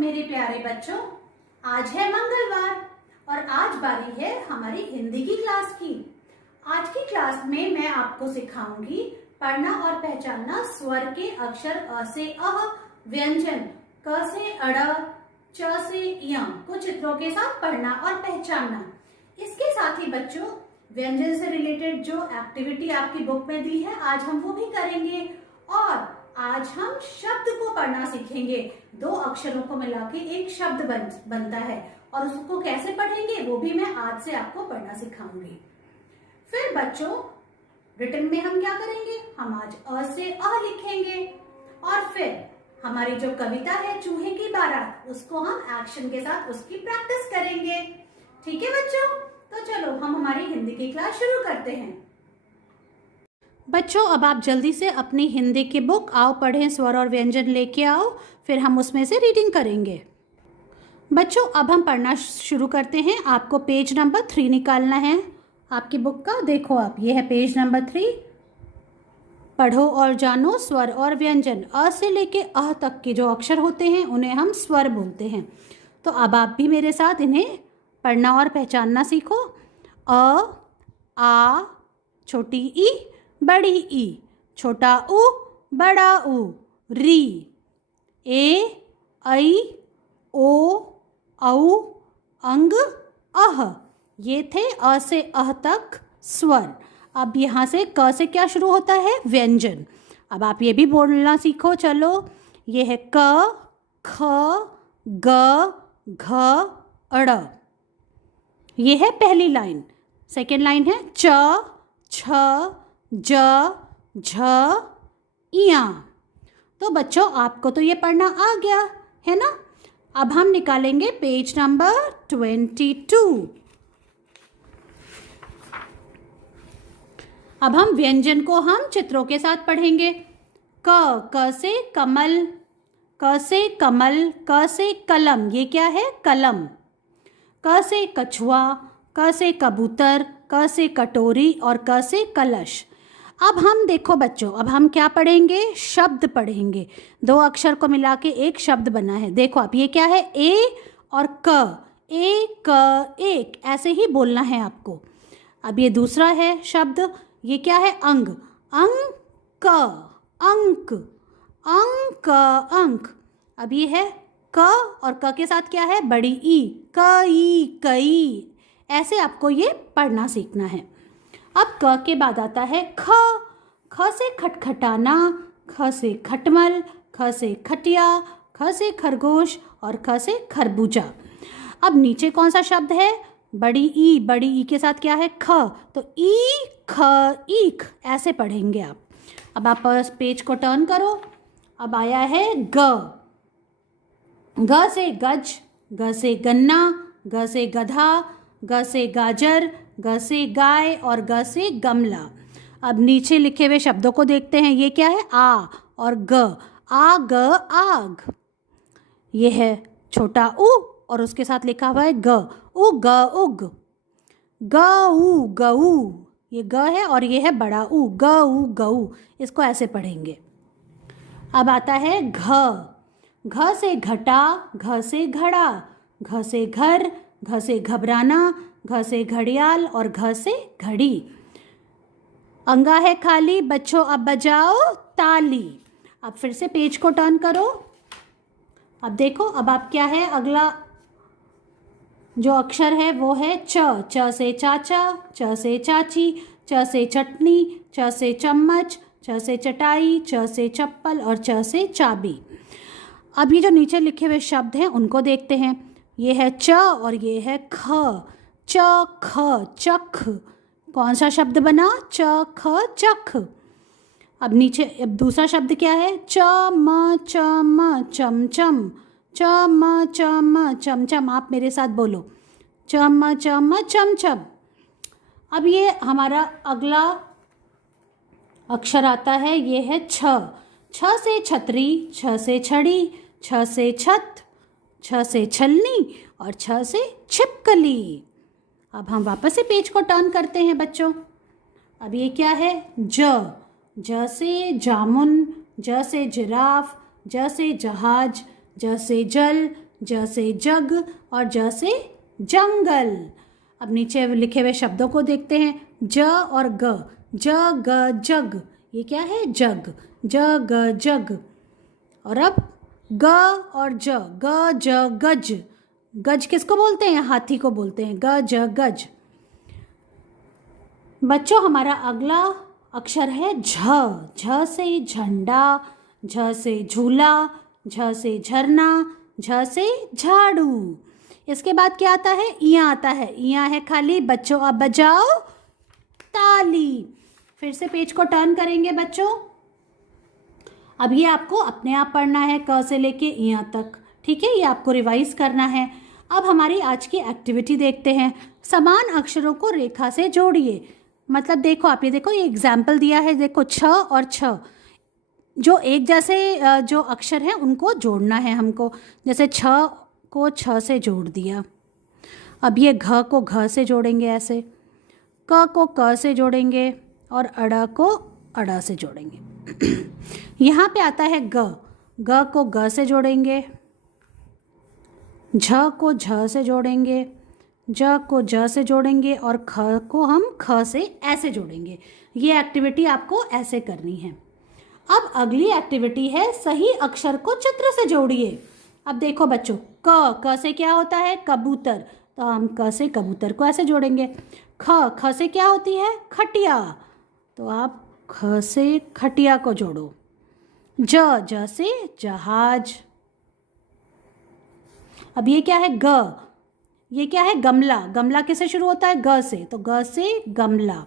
मेरे प्यारे बच्चों। आज है मंगलवार और आज बारी है हमारी हिंदी की क्लास की। आज की क्लास में मैं आपको सिखाऊंगी पढ़ना और पहचानना स्वर के अक्षर अ से अह, व्यंजन क से अड़, च से य को चित्रों के साथ पढ़ना और पहचानना। इसके साथ ही बच्चों व्यंजन से रिलेटेड जो एक्टिविटी आपकी बुक में दी है आज हम वो भी करेंगे और आज हम शब्द को पढ़ना सीखेंगे। दो अक्षरों को मिला के एक शब्द बनता है और उसको कैसे पढ़ेंगे वो भी मैं आज से आपको पढ़ना सिखाऊंगी। फिर बच्चों रिटन में हम क्या करेंगे, हम आज अ से अ लिखेंगे और फिर हमारी जो कविता है चूहे की बारात उसको हम एक्शन के साथ उसकी प्रैक्टिस करेंगे। ठीक है बच्चों, तो चलो हम हमारी हिंदी की क्लास शुरू करते हैं। बच्चों अब आप जल्दी से अपनी हिंदी की बुक आओ पढ़ें स्वर और व्यंजन लेके आओ, फिर हम उसमें से रीडिंग करेंगे। बच्चों अब हम पढ़ना शुरू करते हैं। आपको पेज नंबर 3 निकालना है आपकी बुक का। देखो आप, ये है पेज नंबर 3। पढ़ो और जानो स्वर और व्यंजन। अ से लेके अह तक के जो अक्षर होते हैं उन्हें हम स्वर बोलते हैं। तो अब आप भी मेरे साथ इन्हें पढ़ना और पहचानना सीखो। अ, आ, छोटी ई, बड़ी ई, छोटा ऊ, बड़ा ऊ, री, ए, ऐ, ओ, औ, अंग, अह। ये थे अ से अह तक स्वर। अब यहाँ से क से क्या शुरू होता है, व्यंजन। अब आप ये भी बोलना सीखो। चलो, ये है क, ख, ग, घ, अड़। ये है पहली लाइन। सेकेंड लाइन है च, छ, ज, झ, इया। तो बच्चों आपको तो ये पढ़ना आ गया है ना। अब हम निकालेंगे पेज नंबर 22। अब हम व्यंजन को हम चित्रों के साथ पढ़ेंगे। क से कमल, क से कमल, क से कलम। ये क्या है, कलम। क से कछुआ, क से कबूतर, क से कटोरी और क से कलश। अब हम देखो बच्चों, अब हम क्या पढ़ेंगे, शब्द पढ़ेंगे। दो अक्षर को मिला के एक शब्द बना है। देखो आप, ये क्या है, ए और क, ए क एक, ऐसे ही बोलना है आपको। अब ये दूसरा है शब्द, ये क्या है, अंग, अंक, अंक, अंक, अंक। अब ये है क और क के साथ क्या है, बड़ी ई, कई, कई। ऐसे आपको ये पढ़ना सीखना है। अब क के बाद आता है ख। ख से खटखटाना, ख से खटमल, ख से खटिया, ख से खरगोश और ख से खरबूजा। अब नीचे कौन सा शब्द है, बड़ी ई। बड़ी ई के साथ क्या है, ख। तो ई, ख, ईख, ऐसे पढ़ेंगे आप। अब आप पेज को टर्न करो। अब आया है ग। ग से गज, ग से गन्ना, ग से गधा, ग से गाजर, ग से गाय और ग से गमला। अब नीचे लिखे हुए शब्दों को देखते हैं। ये क्या है, आ और ग, आ ग आग। ये है छोटा ऊ और उसके साथ लिखा हुआ है ग, उ ग उग, ग उ गऊ। ये ग है और ये है बड़ा ऊ, ग उ गऊ। इसको ऐसे पढ़ेंगे। अब आता है घ। घ से घटा, घ से घड़ा, घ से घर, घ से घबराना, घ से घड़ियाल और घ से घड़ी। अंगा है खाली, बच्चों अब बजाओ ताली। अब फिर से पेज को टर्न करो। अब देखो, अब आप क्या है, अगला जो अक्षर है वो है च। च से चाचा, च से चाची, च से चटनी, च से चम्मच, च से चटाई, च से चप्पल और च से चाबी। अब ये जो नीचे लिखे हुए शब्द हैं उनको देखते हैं। ये है च और ये है ख। च, ख, चख। कौन सा शब्द बना, च, ख, चख। अब नीचे अब दूसरा शब्द क्या है, च, म, च, म, चमचम, च, म, च, म, चमचम। आप मेरे साथ बोलो, च, म, च, म, चमचम। अब ये हमारा अगला अक्षर आता है, ये है छ। छ से छतरी, छ से छड़ी, छ से छत, छ से छलनी और छ से छिपकली। अब हम वापस से पेज को टर्न करते हैं बच्चों। अब ये क्या है, ज। ज से जामुन, ज से जिराफ, ज से जहाज, ज से जल, ज से जग और ज से जंगल। अब नीचे लिखे हुए शब्दों को देखते हैं। ज और ग, ज ग जग, ये क्या है? जग, ज ग जग। और अब ग और ज, ग ज गज। गज किसको बोलते हैं? हाथी को बोलते हैं, ग ज गज। बच्चों हमारा अगला अक्षर है झ। झ से झंडा, झ से झूला, झ से झरना, झ से झाड़ू। इसके बाद क्या आता है? इया आता है। इया है खाली। बच्चों अब बजाओ ताली। फिर से पेज को टर्न करेंगे बच्चों। अब ये आपको अपने आप पढ़ना है क से लेके इया तक, ठीक है? ये आपको रिवाइज करना है। अब हमारी आज की एक्टिविटी देखते हैं। समान अक्षरों को रेखा से जोड़िए। मतलब देखो, आप ये देखो, ये एग्जाम्पल दिया है, देखो छ और छ, जो एक जैसे जो अक्षर हैं उनको जोड़ना है हमको। जैसे छ को छ से जोड़ दिया। अब ये घ को घ से जोड़ेंगे ऐसे, क को क से जोड़ेंगे और अड़ा को अड़ा से जोड़ेंगे। यहाँ पे आता है ग, ग को ग से जोड़ेंगे, झ को झ से जोड़ेंगे, ज को ज से जोड़ेंगे और ख को हम ख से ऐसे जोड़ेंगे। ये एक्टिविटी आपको ऐसे करनी है। अब अगली एक्टिविटी है सही अक्षर को चित्र से जोड़िए। अब देखो बच्चों, क से क्या होता है? कबूतर, तो हम क से कबूतर को ऐसे जोड़ेंगे। ख से क्या होती है? खटिया, तो आप ख से खटिया को जोड़ो। ज से जहाज। अब ये क्या है? ग, ये क्या है? गमला। गमला किससे शुरू होता है? ग से, तो ग से गमला।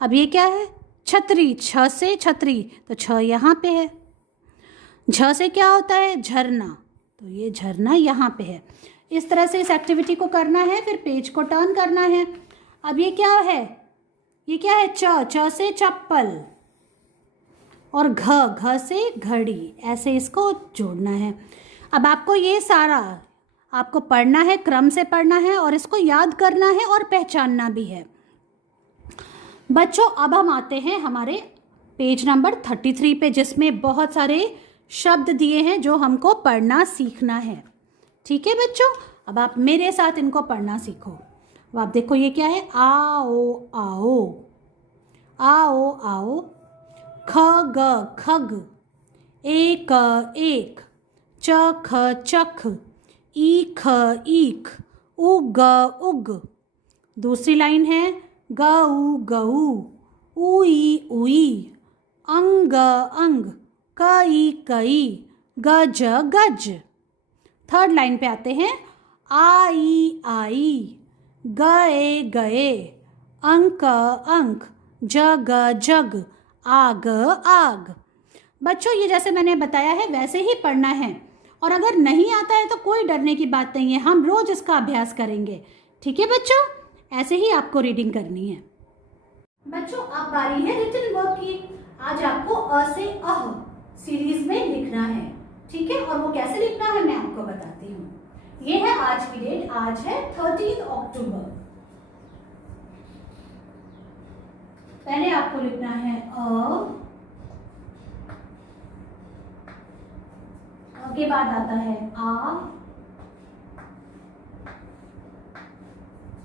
अब ये क्या है? छतरी, छ से छतरी, तो छ यहाँ पे है। झ से क्या होता है? झरना, तो ये झरना यहाँ पे है। इस तरह से इस एक्टिविटी को करना है। फिर पेज को टर्न करना है। अब ये क्या है? ये क्या है? च से चप्पल और घ से घड़ी, ऐसे इसको जोड़ना है। अब आपको ये सारा आपको पढ़ना है, क्रम से पढ़ना है और इसको याद करना है और पहचानना भी है। बच्चों अब हम आते हैं हमारे पेज नंबर 33 पे, जिसमें बहुत सारे शब्द दिए हैं जो हमको पढ़ना सीखना है। ठीक है बच्चों, अब आप मेरे साथ इनको पढ़ना सीखो। अब आप देखो ये क्या है? आओ आओ, आओ आओ, ख ग खग, एक एक, च ख चख, ईख ईख, उग उग। दूसरी लाइन है गऊ गऊ, उई उई, अंग अंग, कई कई, गज गज। थर्ड लाइन पे आते हैं आई आई, गए गए, अंक अंक, जग जग, आग आग। बच्चों ये जैसे मैंने बताया है वैसे ही पढ़ना है, और अगर नहीं आता है तो कोई डरने की बात नहीं है, हम रोज इसका अभ्यास करेंगे। ठीक है बच्चों, ऐसे ही आपको रीडिंग करनी है। बच्चों अब बारी है रिटन वर्क की। आज आपको अ से अह सीरीज में लिखना है, ठीक है? और वो कैसे लिखना है मैं आपको बताती हूँ। ये है आज की डेट, आज है 13 अक्टूबर। पहले आपको लिखना है अ के बाद आता है आ,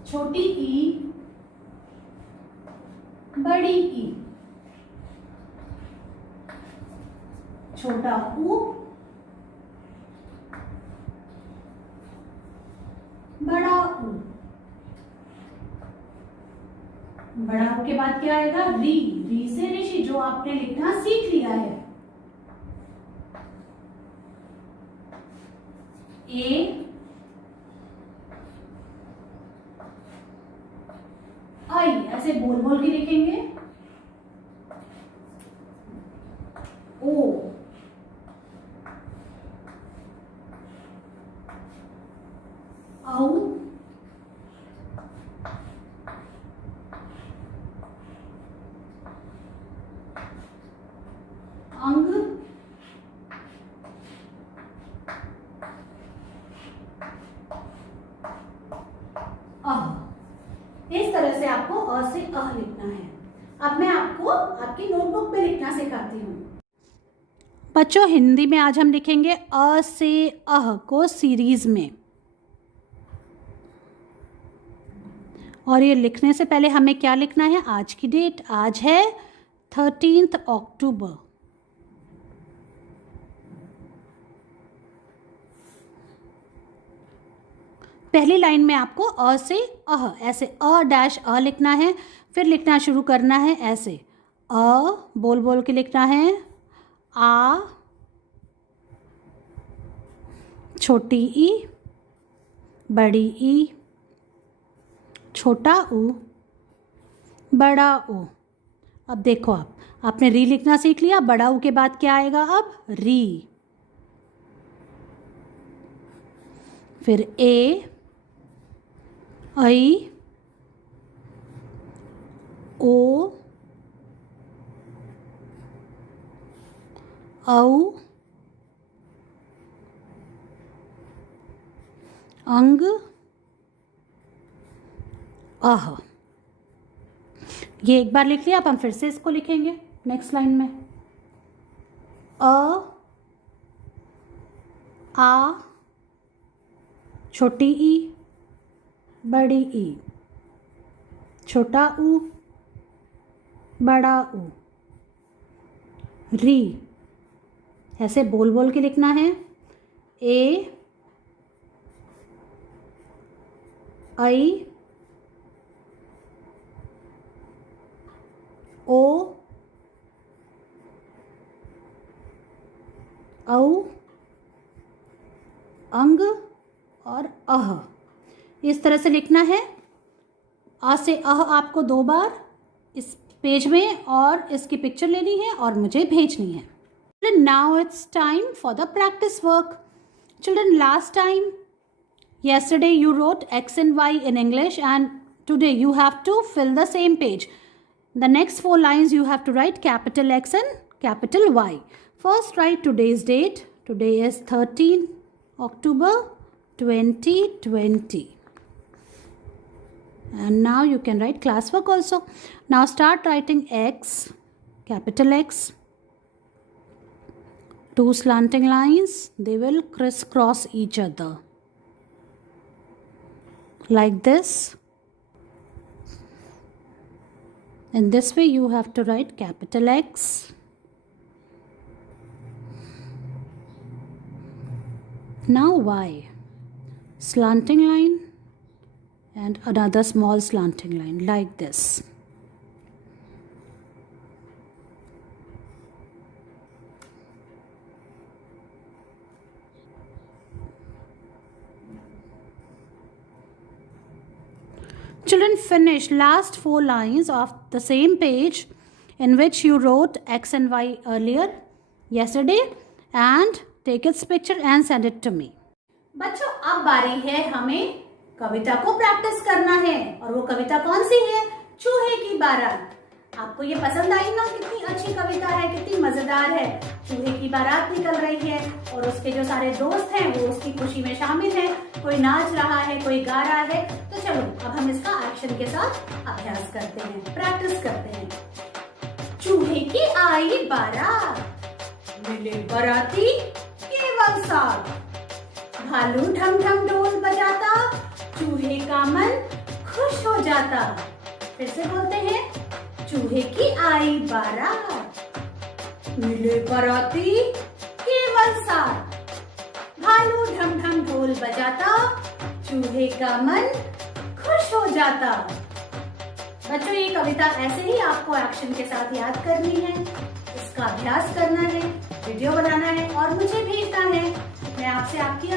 छोटी ई, बड़ी ई, छोटा ऊ, बड़ा ऊ। बड़ा ऊ के बाद क्या आएगा? री, री से ऋषि, जो आपने लिखना सीख लिया है। ए, आई, ऐसे बोल बोल के लिखेंगे। ओ, औ, अंग, अह। इस तरह से आपको अ से अह लिखना है। अब मैं आपको आपकी नोटबुक पे लिखना सिखाती हूँ। बच्चों हिंदी में आज हम लिखेंगे अ से अह को सीरीज में, और ये लिखने से पहले हमें क्या लिखना है, आज की डेट। आज है 13 अक्टूबर। पहली लाइन में आपको अ से अह, ऐसे अ डैश अ लिखना है, फिर लिखना शुरू करना है ऐसे, अ बोल बोल के लिखना है, आ छोटी ई, बड़ी ई, छोटा ऊ, बड़ा ऊ। अब देखो आपने री लिखना सीख लिया। बड़ा ऊ के बाद क्या आएगा, अब री, फिर ए, ऐ, ओ, औ, अंग, अह। ये एक बार लिख लिया। अब हम फिर से इसको लिखेंगे नेक्स्ट लाइन में, अ, आ छोटी ई, बड़ी ई, छोटा ऊ, बड़ा ऊ, री, ऐसे बोल बोल के लिखना है, ए, ऐ, ओ, औ, अंग और अह। इस तरह से लिखना है। आ से अह आपको 2 बार इस पेज में और इसकी पिक्चर लेनी है और मुझे भेजनी है। Now it's time for the practice work. Children, last time, yesterday you wrote X and Y in English, and today you have to fill the same page. The next 4 lines you have to write capital X and capital Y. First write today's date. Today is 13 October 2020. And now you can write classwork also. Now start writing X, capital X. 2 slanting lines, they will crisscross each other like this. In this way you have to write capital X. Now Y, slanting line and another small slanting line like this. Children, finish last 4 lines of the same page in which you wrote X and Y earlier, yesterday, and take its picture and send it to me. बच्चों, अब बारी है हमें कविता को practice करना है, और वो कविता कौन सी है, चूहे की बारात। आपको ये पसंद आई ना, कितनी अच्छी कविता है, कितनी मजेदार है। चूहे की बारात निकल रही है और उसके जो सारे दोस्त हैं वो उसकी खुशी में शामिल हैं। कोई नाच रहा है, कोई गा रहा है। तो चलो अब हम इसका एक्शन के साथ अभ्यास करते हैं, प्रैक्टिस करते हैं। चूहे की आई बारात, मिले बाराती केवल साथ, भालू ढम ढम ढोल बजाता, चूहे का मन खुश हो जाता। फिर से बोलते हैं, चूहे की आई बारात, मिले बाराती केवल साथ, भालू ढम ढम ढोल बजाता, चूहे का मन खुश हो जाता। बच्चों, ये कविता ऐसे ही आपको एक्शन के साथ याद करनी है, इसका अभ्यास करना है, वीडियो बनाना है और मुझे भेजना है। मैं आपसे आपकी